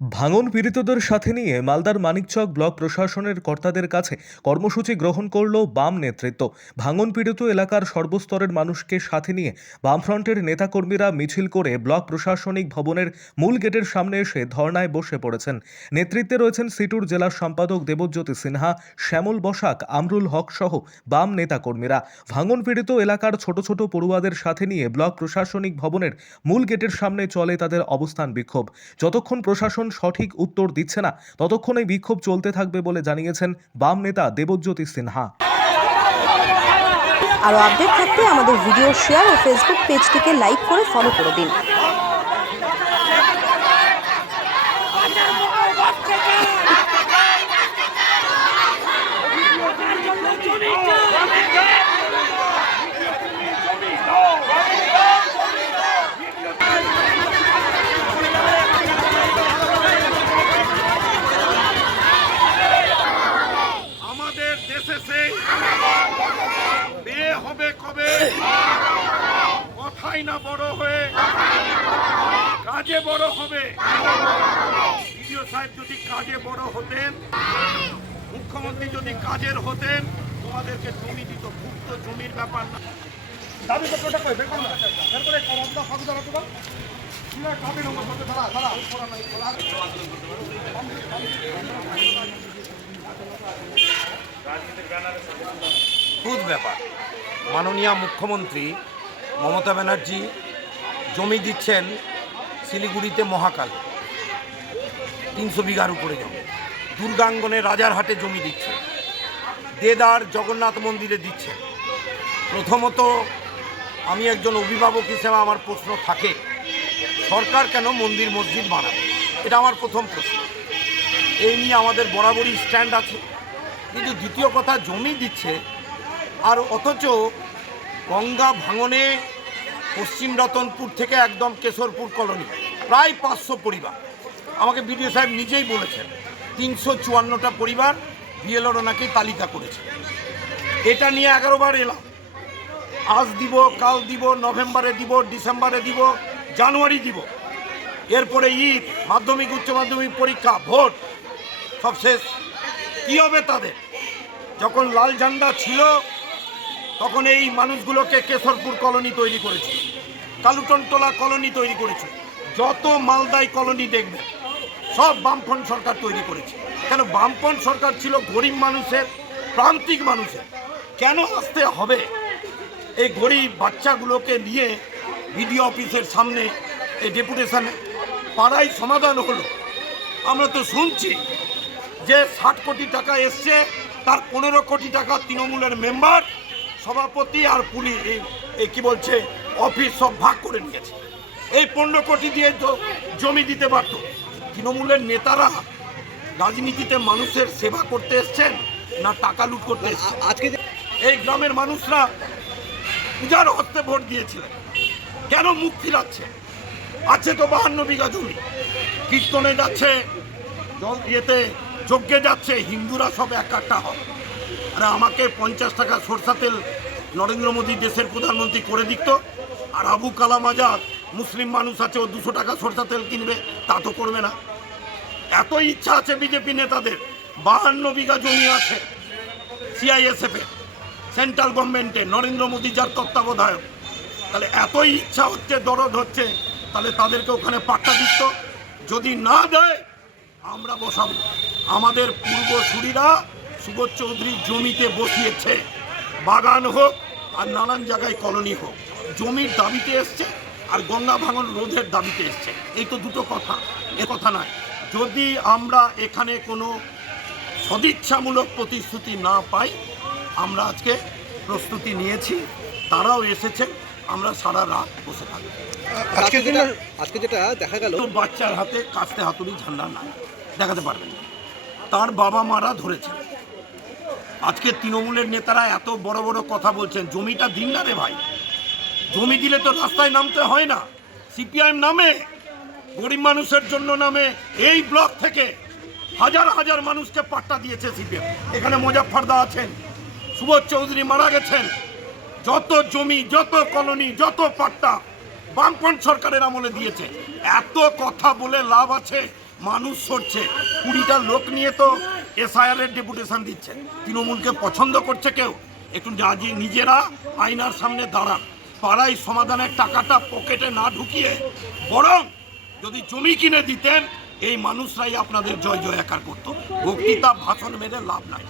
ভাঙন পীড়িতদের সাথে নিয়ে মালদার মানিকচক ব্লক প্রশাসনের কর্তাদের কাছে কর্মসূচি গ্রহণ করল বাম নেতৃত্ব। ভাঙন পীড়িত এলাকার সর্বস্তরের মানুষকে সাথে নিয়ে বামফ্রন্টের নেতাকর্মীরা মিছিল করে ব্লক প্রশাসনিক ভবনের মূল গেটের সামনে এসে ধর্নায় বসে পড়েছেন। নেতৃত্বে রয়েছেন সিটুর জেলা সম্পাদক দেবজ্যোতি সিনহা, শ্যামল বসাক, আমরুল হক সহ বাম নেতাকর্মীরা। ভাঙন পীড়িত এলাকার ছোট ছোট পড়ুয়াদের সাথে নিয়ে ব্লক প্রশাসনিক ভবনের মূল গেটের সামনে চলে তাদের অবস্থান বিক্ষোভ। যতক্ষণ প্রশাসন সঠিক উত্তর দিচ্ছে না ততক্ষণ এই বিক্ষোভ চলতে থাকবে বলে জানিয়েছেন বাম নেতা দেবজ্যোতি সিনহা। আরো আপডেট থাকতে আমাদের ভিডিও শেয়ার ও ফেসবুক পেজটিকে লাইক করে ফলো করে দিন। বিয়ে হবে কবে, কথাই না বড় হয়ে কাজে বড় হবে। বিডিও সাহেব যদি কাজে বড় হতেন, মুখ্যমন্ত্রী যদি কাজের হতেন, তোমাদেরকে জমি দিত। ভুক্ত জমির ব্যাপার না। দাবি পত্রটা কই বের করো না, বের করে কলমটা ফাঁক দাও তো। না কপি নম্বর কত দাঁড়া দাঁড়া পড়া নাই বলা। খুদ ব্যাপার। মাননীয় মুখ্যমন্ত্রী মমতা ব্যানার্জি জমি দিচ্ছেন শিলিগুড়িতে মহাকাল 300 বিঘার উপরে জমি, দুর্গাঙ্গনে রাজারহাটে জমি দিচ্ছে, দেদার জগন্নাথ মন্দিরে দিচ্ছে। প্রথমত আমি একজন অভিভাবক হিসেবে আমার প্রশ্ন থাকে, সরকার কেন মন্দির মসজিদ বানাবে? এটা আমার প্রথম প্রশ্ন। এই নিয়ে আমাদের বরাবরই স্ট্যান্ড আছে। কিন্তু দ্বিতীয় কথা, জমি দিচ্ছে আর অথচ গঙ্গা ভাঙনে পশ্চিম রতনপুর থেকে একদম কেশরপুর কলোনি প্রায় 500 পরিবার, আমাকে বিডিও সাহেব নিজেই বলেছেন 354টা পরিবার বিএলওর নাকি তালিকা করেছে। এটা নিয়ে 11 বার এলাম, আজ দিব, কাল দিব, নভেম্বরে দিব, ডিসেম্বরে দিব, জানুয়ারি দিব, এরপরে ঈদ, মাধ্যমিক উচ্চ মাধ্যমিক পরীক্ষা, ভোট, সব শেষ। কী হবে তাদের? যখন লাল ঝান্ডা ছিল তখন এই মানুষগুলোকে কেশরপুর কলোনি তৈরি করেছে, কালুটনটোলা কলোনি তৈরি করেছে, যত মালদাই কলোনি দেখবেন সব বামফ্রন্ট সরকার তৈরি করেছে। কেন? বামফ্রন্ট সরকার ছিল গরিব মানুষের, প্রান্তিক মানুষের। কেন আসতে হবে এই গরিব বাচ্চাগুলোকে নিয়ে বিডিও অফিসের সামনে এই ডেপুটেশনে? পাড়ায় সমাধান হলো। আমরা তো শুনছি যে 60 কোটি টাকা এসছে, তার 15 কোটি টাকা তৃণমূলের মেম্বার, সভাপতি আর পুলিশ কি বলছে অফিস সব ভাগ করে নিয়েছে। এই 15 কোটি দিয়ে তো জমি দিতে পারত। তৃণমূলের নেতারা রাজনীতিতে মানুষের সেবা করতে এসছেন না টাকা লুট করতে এসছেন? আজকে এই গ্রামের মানুষরা পূজার হস্তে ভোট দিয়েছিলেন, কেন মুখ ফিরাচ্ছে? আছে তো 52 বিঘা জমি, কীর্তনে যাচ্ছে, ইয়েতে যজ্ঞে যাচ্ছে, হিন্দুরা সব একটা হয়। আর আমাকে 50 টাকা সরষা তেল নরেন্দ্র মোদী দেশের প্রধানমন্ত্রী করে দিত, আর আবু কালাম আজাদ মুসলিম মানুষ আছে, ও 200 টাকা সরষা তেল কিনবে, তা তো করবে না। এত ইচ্ছা আছে বিজেপি নেতাদের, 52 বিঘা জমি আছে সিআইএসএফে, সেন্ট্রাল গভর্নমেন্টে, নরেন্দ্র মোদী যার তত্ত্বাবধায়ক। তাহলে এতই ইচ্ছা হচ্ছে, দরদ হচ্ছে, তাহলে তাদেরকে ওখানে পাট্টা দিত। যদি না দেয় আমরা বসাবো। আমাদের পূর্বসূরীরা সুবোধ চৌধুরীর জমিতে বসিয়েছে, বাগান হোক আর নানান জায়গায় কলোনি হোক, জমির দাবিতে এসছে আর গঙ্গা ভাঙন রোধের দাবিতে এসছে। এই তো দুটো কথা, এ কথা নয়। যদি আমরা এখানে কোনো সদিচ্ছামূলক প্রতিশ্রুতি না পাই, আমরা আজকে প্রস্তুতি নিয়েছি, তারাও এসেছেন, আমরা সারা রাত বসে থাকবো। আজকে যেটা দেখা গেল, বাচ্চার হাতে কাস্তে হাতুড়ি ঝান্ডা নাই, দেখাতে পারবেন না। তার বাবা মারা ধরেছেন। আজকে তৃণমূলের নেতারা এত বড় বড় কথা বলছেন, জমিটা দিন না রে ভাই। জমি দিলে তো রাস্তায় নামতে হয় না। সিপিআইএম নামে, গরিব মানুষের জন্য নামে, এই ব্লক থেকে হাজার হাজার মানুষকে পাট্টা দিয়েছে সিপিএম। এখানে মোজাফফরদা আছেন, সুবোধ চৌধুরী মারা গেছেন। যত জমি, যত কলোনি, যত পাট্টা বামফ্রন্ট সরকারের আমলে দিয়েছে। এত কথা বলে লাভ আছে? মানুষ সরছে, 20টা লোক নিয়ে তো এসআইআর এর ডেপুটেশন দিচ্ছে। তৃণমূলকে পছন্দ করছে কেউ? একটু নিজেরা আয়নার সামনে দাঁড়ান, পাড়ায় সমাধানের টাকাটা পকেটে না ঢুকিয়ে বরং যদি জমি কিনে দিতেন, এই মানুষরাই আপনাদের জয় জয়কার করতো। বক্তৃতা ভাষণ মেরে লাভ নাই।